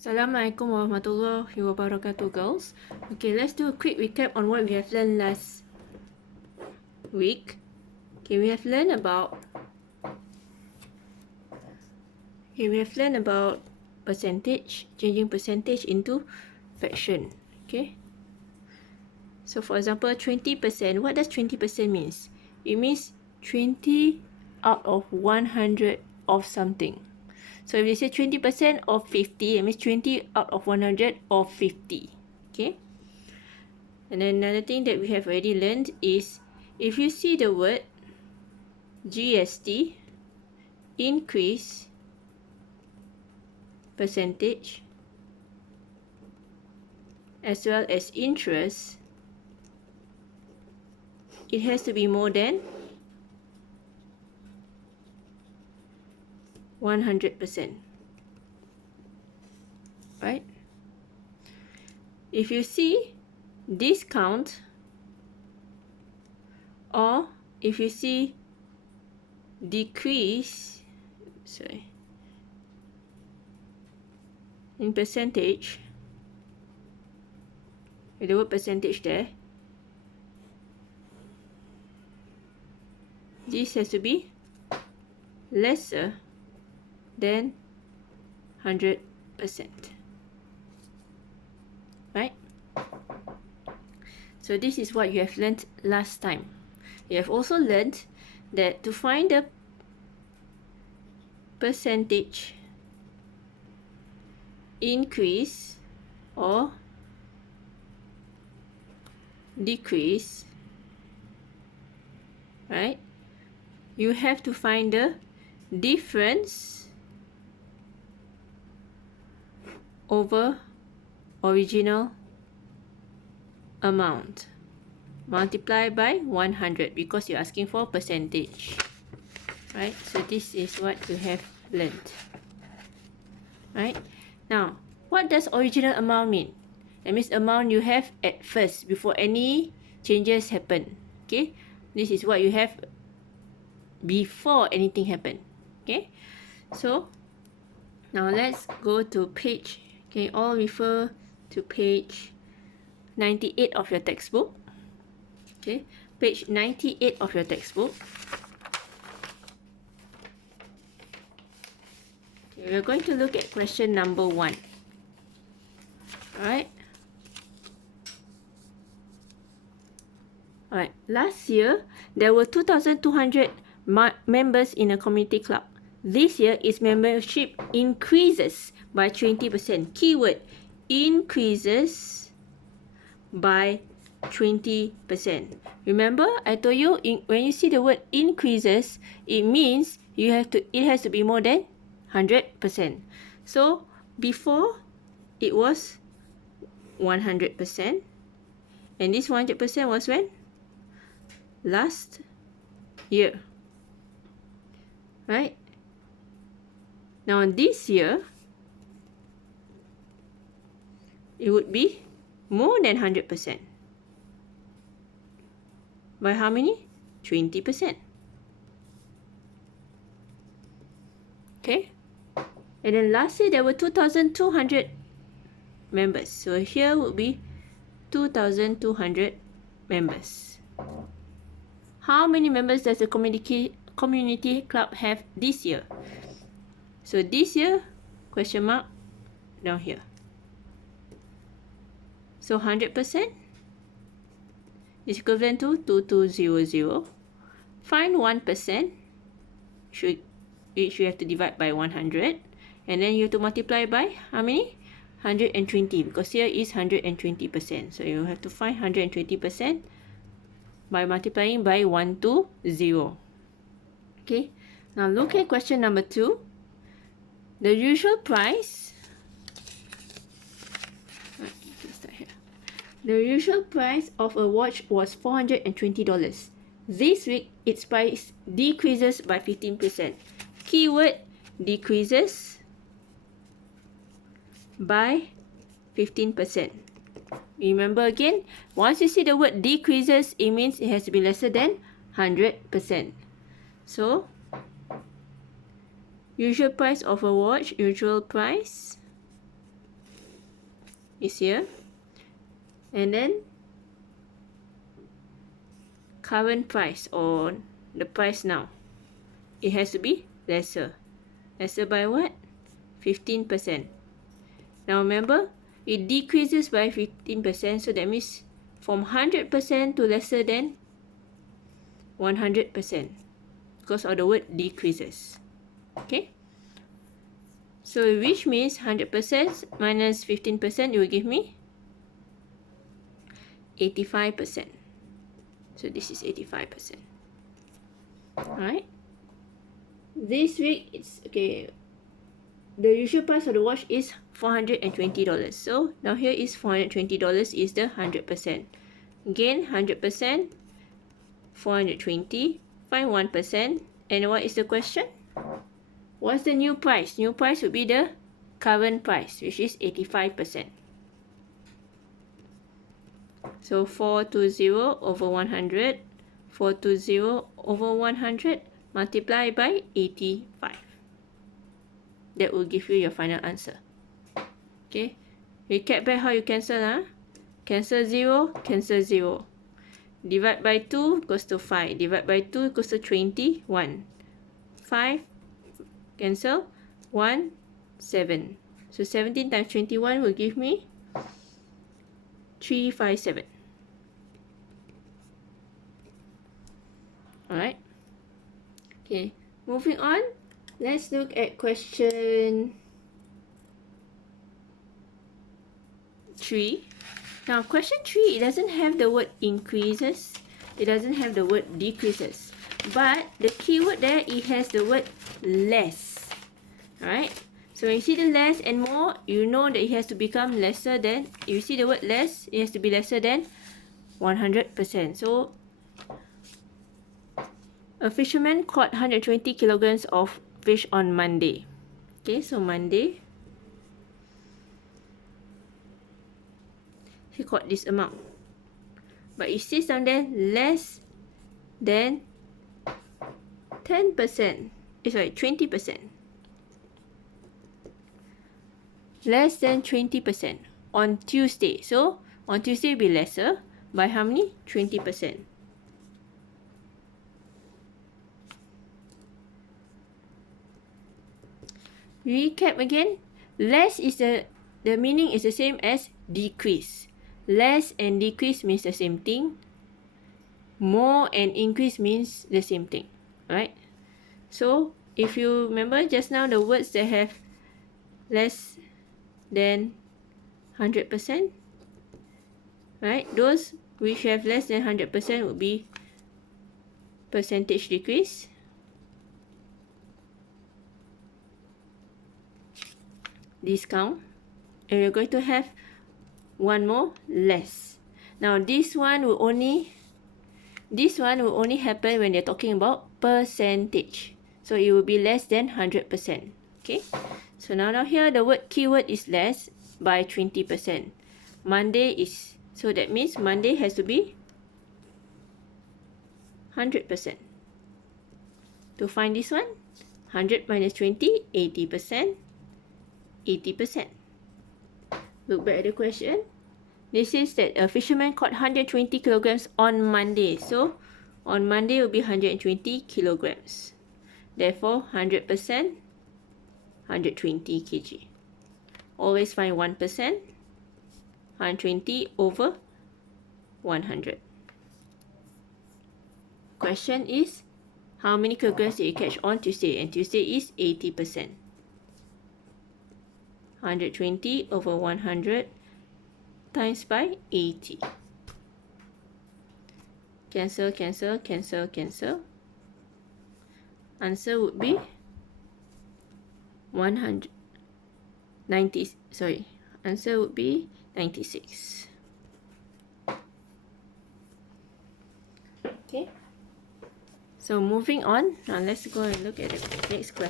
Assalamualaikum warahmatullahi wabarakatuh, girls. Okay, let's do a quick recap on what we have learned last week. Okay, we have learned about percentage, changing percentage into fraction. Okay. So for example, 20%. What does 20% means? It means 20 out of 100 of something. So if they say 20% of 50, it means 20 out of 100 of 50. Okay. And then another thing that we have already learned is if you see the word GST, increase, percentage, as well as interest, it has to be more than 100%. Right? If you see discount, or if you see decrease, in percentage, with the word percentage there, this has to be lesser than 100%. Right? So this is what you have learned last time. You have also learned that to find the percentage increase or decrease, right? You have to find the difference over original amount multiplied by 100 because you're asking for percentage, right? So this is what you have learned, right? Now, what does original amount mean? That means amount you have at first before any changes happen. Okay, this is what you have before anything happen. Okay, so now let's go to page, okay, all refer to page 98 of your textbook. Okay, page 98 of your textbook. Okay, we're going to look at question number 1. Alright. Alright, last year there were 2,200 members in a community club. This year its membership increases by 20%. Keyword, increases by 20%. Remember, I told you when you see the word increases, it means it has to be more than 100%. So before it was 100%, and this 100% was when? Last year, right? Now this year it would be more than 100%. By how many? 20%. Okay, and then last year there were 2,200 members, so here would be 2,200 members. How many members does the community club have this year? So this year, question mark down here. So 100% is equivalent to 2200. Find 1%, which you have to divide by 100, and then you have to multiply by how many? 120, because here is 120%. So you have to find 120% by multiplying by 120. Okay, now look at question number 2. The usual price, the usual price of a watch was $420. This week its price decreases by 15%. Keyword, decreases by 15%. Remember again, once you see the word decreases, it means it has to be lesser than 100%. So usual price of a watch, usual price is here. And then current price, or the price now, it has to be lesser. Lesser by what? 15%. Now remember, it decreases by 15%, so that means from 100% to lesser than 100%, because of the word decreases. Okay? So which means 100% minus 15%, it will give me 85%. So this is 85%. Alright? This week, it's okay. The usual price of the watch is $420. So now here is $420 is the 100%. Again, 100%, 420, find 1%. And what is the question? What's the new price? New price would be the current price, which is 85%. So 420 over 100, 420 over 100 multiplied by 85. That will give you your final answer. Okay, recap back how you cancel. Cancel 0, cancel 0. Divide by 2 goes to 5. Divide by 2 goes to 21. 5, cancel. 1, 7. So 17 times 21 will give me 357. Alright. Okay, moving on. Let's look at question 3. Now, question 3, it doesn't have the word increases. It doesn't have the word decreases. But the keyword there, it has the word less. Alright. So when you see the less and more, you know that it has to become lesser than, if you see the word less, it has to be lesser than 100%. So, a fisherman caught 120 kilograms of fish on Monday. Okay, so Monday, he caught this amount. But it says down there less than 10%. Sorry, 20%. Less than 20% on Tuesday. So, on Tuesday will be lesser by how many? 20%. Recap again. Less is the meaning is the same as decrease. Less and decrease means the same thing. More and increase means the same thing. Right? So, if you remember just now the words that have less than 100%, right? Those which have less than 100% would be percentage decrease, discount, and we're going to have one more, less. Now this one will only happen when they're talking about percentage. So it will be less than 100%. Okay. So now here the keyword is less by 20%. Monday is, so that means Monday has to be 100%. To find this one, 100 minus 20, 80%. 80%. Look back at the question. This says that a fisherman caught 120 kilograms on Monday. So, on Monday will be 120 kilograms. Therefore, 100%, 120 kg. Always find 1%, 120 over 100. Question is, how many kilograms did you catch on Tuesday? And Tuesday is 80%. 120 over 100 times by 80. Cancel, cancel, cancel, cancel. Answer would be 190. Sorry, answer would be 96. Okay. So moving on, now let's go and look at the next question.